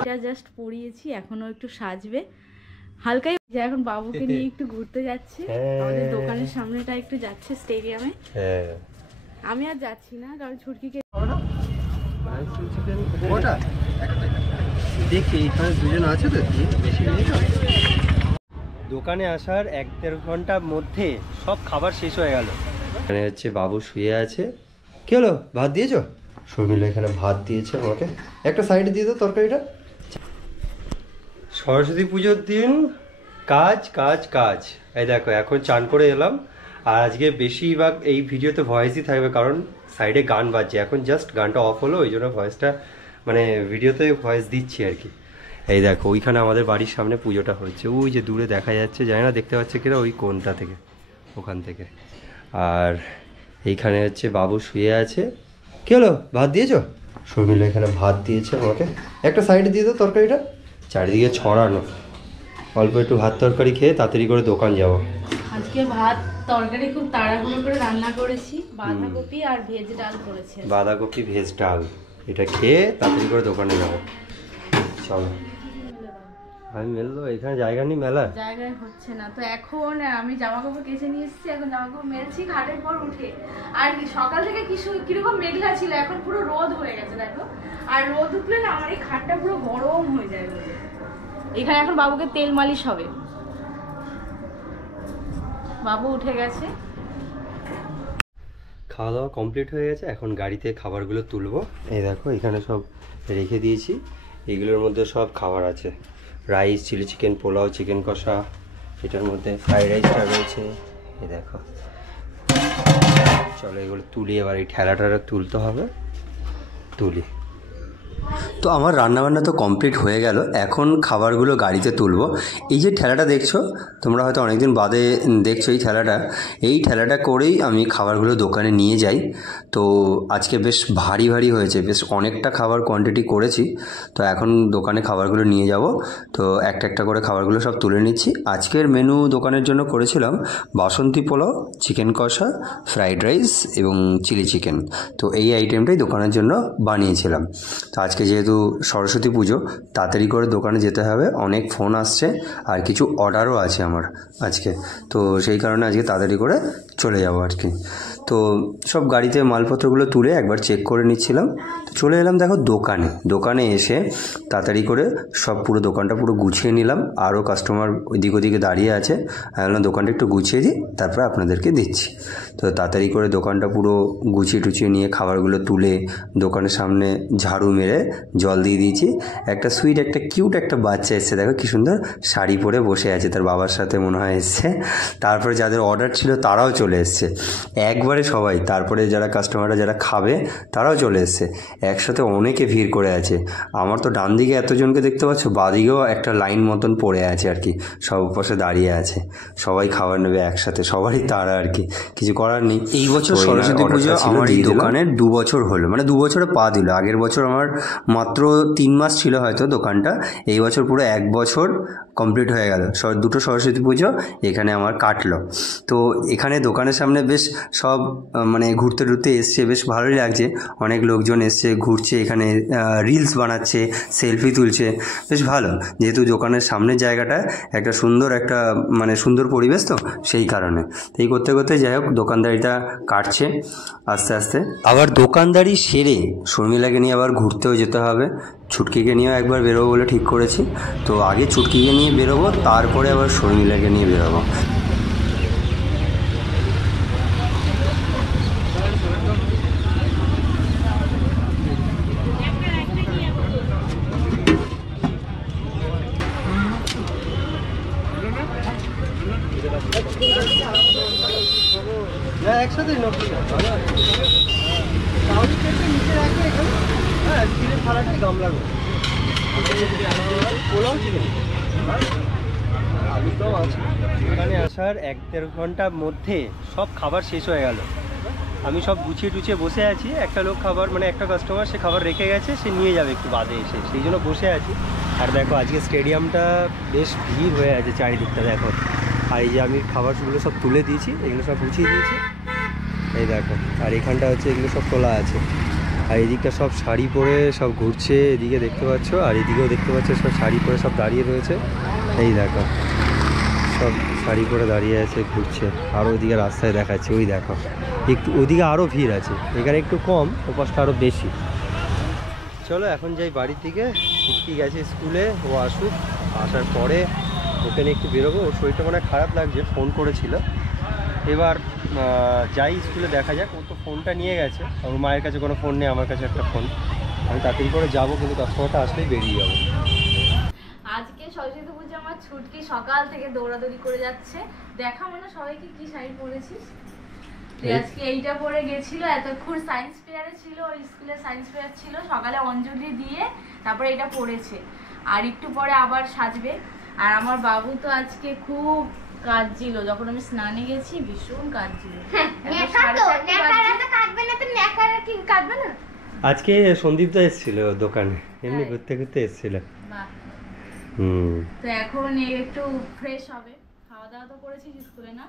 এটা জাস্ট পরিয়েছি, এখনো একটু সাজবে হালকাই। এখন বাবুকে নিয়ে একটু ঘুরতে যাচ্ছে, আমাদের দোকানের সামনেটা একটু যাচ্ছে স্টেডিয়ামে। আমি আর যাচ্ছি না, কারণ ছুটকিকে দেখি এখানে দুজন আছে তো, বেশি নেই তো। দোকানে আসার 1-1.5 ঘন্টার মধ্যে সব খাবার শেষ হয়ে গেল। এখানে হচ্ছে বাবু শুয়ে আছে। কি হলো, ভাত দিয়েছো? শর্মিলা এখানে ভাত দিয়েছে আমাকে। একটা সাইডে দিয়ে দাও তরকারিটা। সরস্বতী পুজোর দিন কাজ কাজ কাজ। এই দেখো এখন চান করে এলাম, আর আজকে বেশিরভাগ এই ভিডিওতে ভয়েসই থাকবে, কারণ সাইডে গান বাজছে। এখন জাস্ট গানটা অফ হলো, ওই জন্য ভয়েসটা মানে ভিডিওতে ভয়েস দিচ্ছি আর কি। এই দেখো ওইখানে আমাদের বাড়ির সামনে পুজোটা হচ্ছে, ওই যে দূরে দেখা যাচ্ছে, জানি না দেখতে পাচ্ছে কিনা, ওই কোণটা থেকে, ওখান থেকে। আর এইখানে হচ্ছে বাবু শুয়ে আছে। কি হলো, ভাত দিয়েছো? শর্মিলা এখানে ভাত দিয়েছে আমাকে। একটা সাইডে দিয়ে দাও তরকারিটা। চারিদিকে ছড়ানো, অল্প একটু ভাত তরকারি খেয়ে তাড়াতাড়ি করে দোকান যাব। আজকে ভাত তরকারি খুব তাড়াহুড়ো করে রান্না করেছি, বাঁধাকপি আর ভেজ ডাল করেছি। বাঁধাকপি ভেজ ডাল, এটা খেয়ে তাড়াতাড়ি করে দোকানে যাবো। চলো। আমি মেললো, এখানে জায়গা নেই মেলা, জায়গায় হচ্ছে না তো। এখন আমি জামা কাপড় কেচে নিয়ে এসেছি, এখন জামা কাপড় মেলছি ঘাটের পর উঠে। আর সকাল থেকে কিরকম মেঘলা ছিল, এখন পুরো রোদ হয়ে গেছে দেখো। আর রোদ উঠলে না আমার এই খাটটা পুরো গরম হয়ে যায়। এখানে এখন বাবুকে তেল মালিশ হবে। বাবু উঠে গেছে, খাওয়া দাওয়া কমপ্লিট হয়ে গেছে। এখন গাড়িতে খাবারগুলো তুলবো। এই দেখো এখানে সব রেখে দিয়েছি, এগুলোর মধ্যে সব খাবার আছে। Rice, chilli chicken, pulao, chicken কষা, এটার মধ্যে ফ্রাইড রাইসটা রয়েছে। এই দেখো, চলো এগুলো তুলি। এবার এই ঠেলাটা তুলতে হবে, তুলি। তো আমার রান্নাবান্না তো কমপ্লিট হয়ে গেল, এখন খাবারগুলো গাড়িতে তুলবো। এই যে ঠেলাটা দেখছো, তোমরা হয়তো অনেকদিন বাদে দেখছো এই ঠেলাটা করেই আমি খাবারগুলো দোকানে নিয়ে যাই। তো আজকে বেশ ভারী ভারী হয়েছে, বেশ অনেকটা খাবার কোয়ান্টিটি করেছি। তো এখন দোকানে খাবারগুলো নিয়ে যাব। তো একটা একটা করে খাবারগুলো সব তুলে নিচ্ছি। আজকের মেনু দোকানের জন্য করেছিলাম বাসন্তী পোলাও, চিকেন কষা, ফ্রাইড রাইস এবং চিলি চিকেন। তো এই আইটেমটাই দোকানের জন্য বানিয়েছিলাম। তো আজকে যেহেতু সরস্বতী পুজো, তাড়াতাড়ি করে দোকানে যেতে হবে, অনেক ফোন আসছে আর কিছু অর্ডারও আছে আমার আজকে। তো সেই কারণে আজকে তাড়াতাড়ি করে চলে যাব আর কি। তো সব গাড়িতে মালপত্রগুলো তুলে একবার চেক করে নিচ্ছিলাম। তো চলে এলাম দেখো দোকানে এসে তাড়াতাড়ি করে সব পুরো দোকানটা পুরো গুছিয়ে নিলাম। আরও কাস্টমার ওইদিক ওদিকে দাঁড়িয়ে আছে, আমি দোকানটা একটু গুছিয়ে দিই, তারপরে আপনাদেরকে দিচ্ছি। তো তাড়াতাড়ি করে দোকানটা পুরো গুছিয়ে টুছিয়ে নিয়ে খাবারগুলো তুলে দোকানের সামনে ঝাড়ু মেরে জল দিয়ে দিয়েছি। একটা সুইট, একটা কিউট একটা বাচ্চা এসছে, দেখো কি সুন্দর শাড়ি পরে বসে আছে, তার বাবার সাথে মনে হয় এসছে। তারপরে যাদের অর্ডার ছিল তারাও চলে এসছে একবারে সবাই। তারপরে যারা কাস্টমাররা যারা খাবে তারাও চলে এসছে একসাথে, অনেকে ভিড় করে আছে। আমার তো ডান দিকে এতজনকে দেখতে পাচ্ছ, বাঁদিকেও একটা লাইন মতন পড়ে আছে আর কি, সব পাশে দাঁড়িয়ে আছে, সবাই খাবার নেবে একসাথে, সবারই তারা আর কি, কিছু করার নেই। এই বছর সরস্বতী পুজো আমার এই দোকানের 2 বছর হলো, মানে 2 বছরে পা দিল। আগের বছর আমার মাত্র 3 মাস ছিল হয়তো দোকানটা, এই বছর পুরো 1 বছর কমপ্লিট হয়ে গেল। দুটো সরস্বতী পুজো এখানে আমার কাটলো। তো এখানে দোকানের সামনে বেশ সব মানে ঘুরতে টুরতে এসছে, বেশ ভালোই লাগছে। অনেক লোকজন এসছে, ঘুরছে, এখানে রিলস বানাচ্ছে, সেলফি তুলছে, বেশ ভালো। যেহেতু দোকানের সামনের জায়গাটা একটা সুন্দর, একটা মানে সুন্দর পরিবেশ, তো সেই কারণে এই করতে করতে যাই হোক দোকানদারিটা কাটছে আস্তে আস্তে। আবার দোকানদারি সেরে শর্মিলাকে নিয়ে আবার ঘুরতেও যেতে হবে, ছুটকিকে নিয়েও একবার বেরোবো বলে ঠিক করেছি। তো আগে ছুটকিকে নিয়ে বেরোবো, তারপরে আবার শর্মিলাকে নিয়ে বেরোবো। একসাথে গামলা পোলাও চিকেন আলুটাও আছে। এখানে আসার 1-1.5 ঘন্টার মধ্যে সব খাবার শেষ হয়ে গেল। আমি সব গুছিয়ে টুছিয়ে বসে আছি। একটা লোক খাবার, মানে একটা কাস্টমার, সে খাবার রেখে গেছে, সে নিয়ে যাবে একটু বাদে এসে, সেই জন্য বসে আছি। আর দেখো আজকে স্টেডিয়ামটা বেশ ভিড় হয়ে আছে চারিদিকটা দেখো। আর এই যে আমি খাবারগুলো সব তুলে দিয়েছি, এগুলো সব গুছিয়ে দিয়েছি, এই দেখো। আর এখানটা হচ্ছে এগুলো সব তোলা আছে। আর এদিকটা সব শাড়ি পরে সব ঘুরছে, এদিকে দেখতে পাচ্ছ, আর এদিকেও দেখতে পাচ্ছ সব শাড়ি পরে সব দাঁড়িয়ে রয়েছে। এই দেখো সব শাড়ি পরে দাঁড়িয়ে আছে, ঘুরছে। আর ওইদিকে রাস্তায় দেখাচ্ছে, ওই দেখো একটু ওদিকে আরও ভিড় আছে, এখানে একটু কম, ওপাশটা আরও বেশি। চলো এখন যাই বাড়ির দিকে। ছুটকি গেছে স্কুলে, ও আসুক, আসার পরে ওখানে একটু বেরোবো। ওর শরীরটা মানে খারাপ লাগছে, ফোন করেছিল। এবার যাই স্কুলে, দেখা যাক। ও তো ফোনটা নিয়ে গেছে, ওর মায়ের কাছে কোনো ফোন নেই, আমার কাছে একটা ফোন। আমি তাড়াতাড়ি করে যাবো, কিন্তু কাস্টমারটা আসলেই বেরিয়ে যাবো। আজকে সরস্বতী পুজো আমার ছুটকি সকাল থেকে দৌড়াদৌড়ি করে যাচ্ছে। দেখা মানে সবাইকে কি শাড়ি পরেছিস? আজকে এইটা পরে গেছিল, এতক্ষণ সায়েন্স ফেয়ারে ছিল, ওই স্কুলে সায়েন্স ফেয়ার ছিল, সকালে অঞ্জলি দিয়ে তারপরে এটা পরেছে। আর একটু পরে আবার সাজবে। আর আমার বাবু তো আজকে খুব কাজ ছিল, যখন আমি স্নানে গেছি ভীষণ কাজ ছিল। আজকে সন্দীপ দা এসেছিল দোকানে, এমনি ঘুরতে ঘুরতে এসেছিল। তো এখন একটু ফ্রেশ হবে। খাওয়া দাওয়া তো করেছিস স্কুলে না?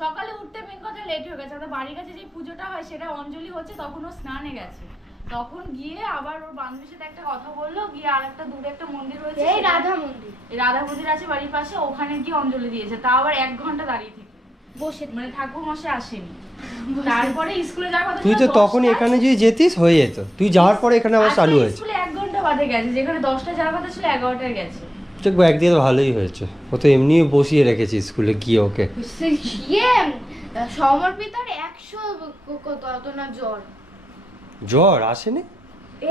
সকালে উঠতে মেন কথা লেট হয়ে গেছে। আমাদের বাড়ির কাছে যে পুজোটা হয় সেটা অঞ্জলি হচ্ছে, তখন ও স্নানে গেছে। তখন গিয়ে আবার ওর বান্ধবীর সাথে একটা কথা বললো, গিয়ে আর একটা দূরে একটা মন্দির রয়েছে, এই রাধা মন্দির, এই রাধা মন্দির আছে বাড়ির পাশে, ওখানে গিয়ে অঞ্জলি দিয়েছে। তাও আবার 1 ঘন্টা দাঁড়িয়ে থেকে বসে, মানে ঠাকুর মশাই আসেনি। তারপরে স্কুলে যাওয়ার কথা। তুই তো তখন এখানে যদি যেতিস হয়ে যেত, তুই যাওয়ার পরে এখানে আবার চালু হয়েছে। স্কুলে 1 ঘন্টা বাদে গেছে, যেখানে 10টা যাওয়ার কথা ছিল 11টায় গেছে। দেখবো একদিকে তো ভালোই হয়েছে, ও তো এমনি বসিয়ে রেখেছি স্কুলে গিয়ে ওকে। সমর্পিতার 100 কত না জ্বর আসেনি,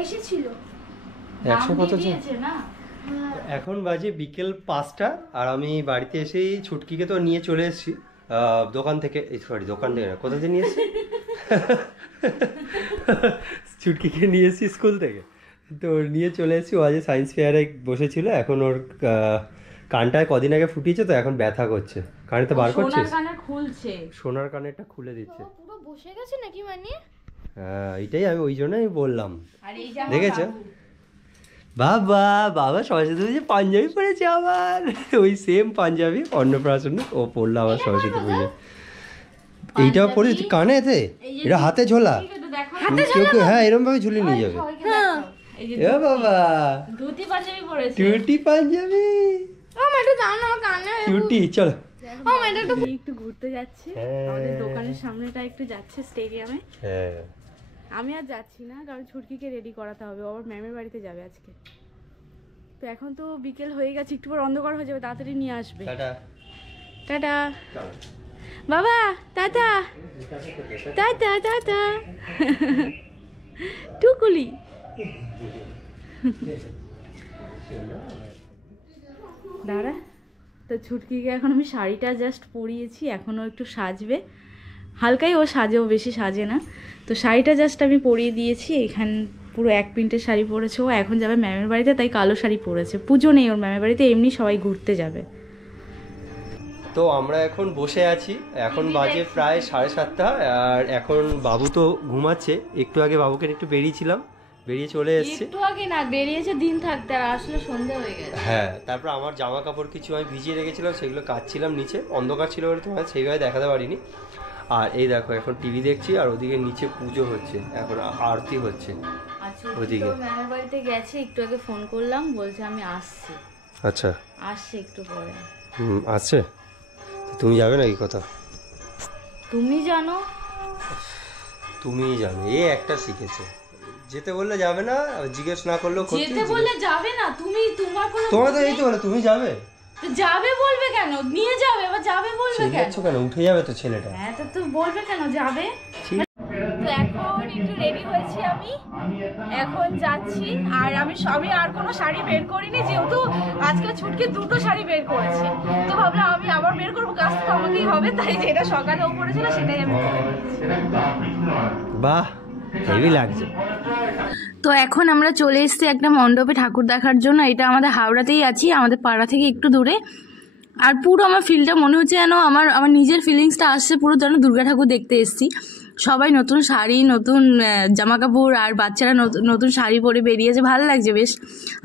এসেছিল 100 কত দিয়েছে না। এখন বাজে বিকেল 5টা, আর আমি বাড়িতে এসেই ছুটকিকে তো নিয়ে চলে এসেছি দোকান থেকে। সরি দোকান থেকে না, কোথা থেকে নিয়ে এসেছি? ছুটকিকে নিয়ে এসেছি স্কুল থেকে, তো নিয়ে চলে এসেছি। ও আজ সায়েন্স ফেয়ারে বসেছিল, এখন ওর কানটায় কদিন আগে ফুটিয়েছে, তো এখন ব্যথা করছে। কানেরটা বার করছিস? সোনার কানের খুলছে, সোনার কানেরটা খুলে দিচ্ছে। পুরো বসে গেছে নাকি? মানে হ্যাঁ, এটাই আমি ওই জন্যই বললাম। আর এই যে দেখেছো বাবা, বাবা সরস্বতী পুজো পাঞ্জাবি পরেছে আবার, ওই সেম পাঞ্জাবি অন্নপ্রাশন ও পরলো আবার সরস্বতী পুজো। এইটাও পরে কানে এতে, এটা হাতে ঝোলা, হ্যাঁ এরকম ভাবে ঝুলিয়ে নিয়ে যাবে। এ বাবা ধুতি পাঞ্জাবি পরেছে, ধুতি পাঞ্জাবি, ও মেটা দাও না কানে ধুতি। চলো ও মেটা একটু ঘুরতে যাচ্ছে, আমাদের দোকানের সামনেটা একটু যাচ্ছে স্টেডিয়ামে। হ্যাঁ আমি আর যাচ্ছি না, কারণ ছুটকিকে রেডি করাতে হবে, আবার ম্যামের বাড়িতে যাবে আজকে। তো এখন তো বিকেল হয়ে গেছে, একটু পর অন্ধকার হয়ে যাবে, তাড়াতাড়ি নিয়ে আসবে। টাটা টাটা বাবা, টাটা টাটা টাটা টুকুলি। দাঁড়া, তো ছুটকিকে এখন আমি শাড়িটা জাস্ট পরিয়েছি, এখনও একটু সাজবে, হালকাই ও সাজেও, বেশি সাজে না। তো শাড়িটা জাস্ট আমি পরিয়ে দিয়েছি, এখান পুরো 1 প্রিন্টের শাড়ি পরেছে ও। এখন যাবে ম্যামের বাড়িতে, তাই কালো শাড়ি পরেছে। পুজো নেই ওর ম্যামের বাড়িতে, এমনি সবাই ঘুরতে যাবে। তো আমরা এখন বসে আছি, এখন বাজে প্রায় 7:30, আর এখন বাবু তো ঘুমাচ্ছে। একটু আগে বাবুকে একটু বেরিয়েছিলাম, বেরিয়ে চলে এসেছি। একটু আগে না, বেরিয়েছে দিন থাকতে, আর আসলে সন্ধ্যা হয়ে গেছে। হ্যাঁ, তারপর আমার জামা কাপড় কিছু আমি ভিজিয়ে রেখেছিলাম, সেগুলো কাচ্ছিলাম নিচে, অন্ধকার ছিল বলে তোমার সেইভাবে দেখাতে পারিনি। আর এই দেখো এখন টিভি দেখছি, আর ওদিকে নিচে পুজো হচ্ছে, এখন আরতি হচ্ছে ওদিকে। ম্যামের বাড়িতে গেছে, একটু আগে ফোন করলাম, বলছে আমি আসছি। আচ্ছা, আসছে একটু পরে। আসছে, তুমি যাবে নাকি? কথা তুমি জানো, তুমিই জানো, এ একটা শিখেছে, যেতে বললে যাবে না, জিজ্ঞেস না করলেও যেতে বললে যাবে না। তুমি তোমার কোনো, তোমার তো এই তো বলে তুমি যাবে, যাবে বলবে কেন? নিয়ে যাবে, আবার যাবে বলবে কেন? উঠে যাবে তো ছেলেটা। হ্যাঁ, তো বলবে কেন যাবে? তো এখন একটু রেডি হয়েছি আমি, এখন যাচ্ছি। আর আমি আর কোনো শাড়ি বের করিনি, যেহেতু আজকে ছুটকি 2টো শাড়ি বের করেছি, তো ভাবলাম আমি আবার বের করবো, কাজ তো আমাকেই হবে, তাই যেটা সকালে ও পরেছিল সেটাই আমি পরে নিয়েছি। বাহ, হেভি লাগছে। তো এখন আমরা চলে এসেছি একটা মণ্ডপে ঠাকুর দেখার জন্য। এটা আমাদের হাওড়াতেই আছি, আমাদের পাড়া থেকে একটু দূরে। আর পুরো আমার ফিলটা মনে হচ্ছে যেন আমার নিজের ফিলিংসটা আসছে পুরো, যেন দুর্গা ঠাকুর দেখতে এসেছি। সবাই নতুন শাড়ি, নতুন জামা কাপড়, আর বাচ্চারা নতুন শাড়ি পরে বেরিয়েছে, ভালো লাগছে বেশ।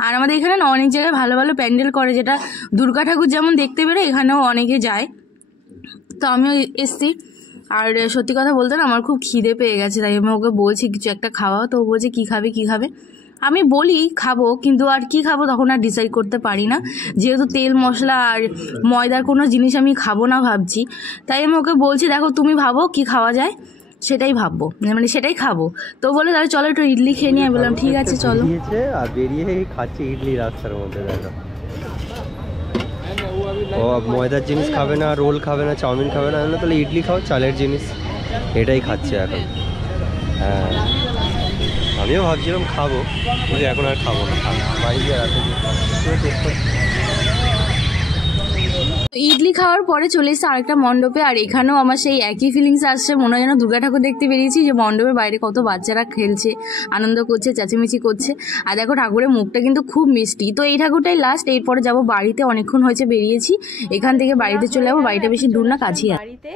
আর আমাদের এখানে না অনেক জায়গায় ভালো ভালো প্যান্ডেল করে, যেটা দুর্গা ঠাকুর যেমন দেখতে বেরোয়, এখানেও অনেকে যায়। তো আমিও এসছি। আর সত্যি কথা বলতে না আমার খুব খিদে পেয়ে গেছে, তাই আমি ওকে বলছি কিছু একটা খাওয়া, তো ও বলছে কী খাবে কী খাবে। আমি বলি খাবো, কিন্তু আর কি খাবো তখন আর ডিসাইড করতে পারি না, যেহেতু তেল মশলা আর ময়দার কোনো জিনিস আমি খাবো না ভাবছি। তাই আমি ওকে বলছি দেখো তুমি ভাবো কি খাওয়া যায়, সেটাই ভাববো, মানে সেটাই খাবো। তো বলে তাহলে চলো একটু ইডলি খেয়ে নিয়ে, আমি বললাম ঠিক আছে চলো। আর বেরিয়ে খাচ্ছে ইডলি রাস্তার মধ্যে, দেখো ও ময়দার জিনিস খাবে না, রোল খাবে না, চাউমিন খাবে না, তাহলে ইডলি খাও চালের জিনিস, এটাই খাচ্ছে এখন। হ্যাঁ আমিও ভাবছিলাম খাবো, কিন্তু এখন আর খাবো না, বাড়ি গিয়ে রাতে ইডলি খাওয়ার পরে চলে এসেছে আরেকটা মণ্ডপে, আর এখানেও আমার সেই একই ফিলিংস আসছে, মনে হয় যেন দুর্গা ঠাকুর দেখতে বেরিয়েছি, যে মণ্ডপের বাইরে কত বাচ্চারা খেলছে, আনন্দ করছে, চেঁচামেচি করছে। আর দেখো ঠাকুরের মুখটা কিন্তু খুব মিষ্টি। তো এই ঠাকুরটাই লাস্ট, এরপরে যাব বাড়িতে, অনেকক্ষণ হয়েছে বেরিয়েছি, এখান থেকে বাড়িতে চলে যাবো, বাড়িটা বেশি দূর না, কাছেই বাড়িতে।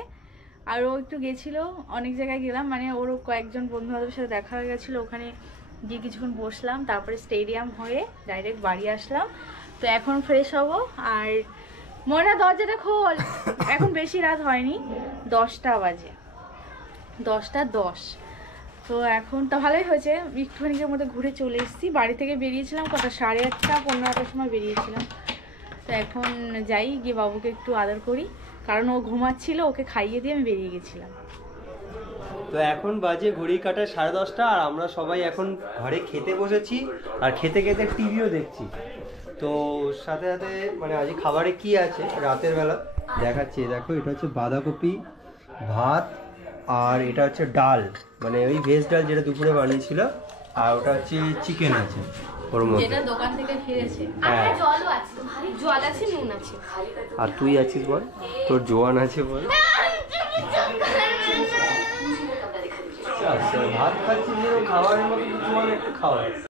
আর ও একটু গেছিলো, অনেক জায়গায় গেলাম, মানে ওরও কয়েকজন বন্ধু বান্ধবের সাথে দেখা হয়ে গেছিলো, ওখানে গিয়ে কিছুক্ষণ বসলাম, তারপরে স্টেডিয়াম হয়ে ডাইরেক্ট বাড়ি আসলাম। তো এখন ফ্রেশ হব, আর ময়না দরজাটা খোল, এখন বেশি রাত হয়নি, 10টা বাজে, 10:10। তো এখন তো ভালোই হয়েছে, একটুখানিকের মধ্যে ঘুরে চলে এসেছি। বাড়ি থেকে বেরিয়েছিলাম কটা 8:30 15টার সময় বেরিয়েছিলাম। তো এখন যাই, গিয়ে বাবুকে একটু আদর করি, কারণ ও ঘুমাচ্ছিল, ওকে খাইয়ে দিয়ে আমি বেরিয়ে গেছিলাম। তো এখন বাজে ঘড়ি কাটা 10:30, আর আমরা সবাই এখন ঘরে খেতে বসেছি, আর খেতে খেতে টিভিও দেখছি। তো সাথে সাথে মানে আজ খাবারে কি আছে রাতের বেলা দেখাচ্ছি, দেখো এটা হচ্ছে বাঁধাকপি ভাত, আর এটা হচ্ছে ডাল, মানে ওই ভেজ ডাল যেটা দুপুরে বানিয়েছিল, আর ওটা হচ্ছে চিকেন আছে ওর মধ্যে, যেটা দোকান থেকে ফিরেছে। হ্যাঁ জলও আছে, জল আছে, নুন আছে। আর তুই আছিস বল, তোর জোয়ান আছে বল। ভাত খাচ্ছিস, খাবারের মতো জোয়ান একটু খাওয়া।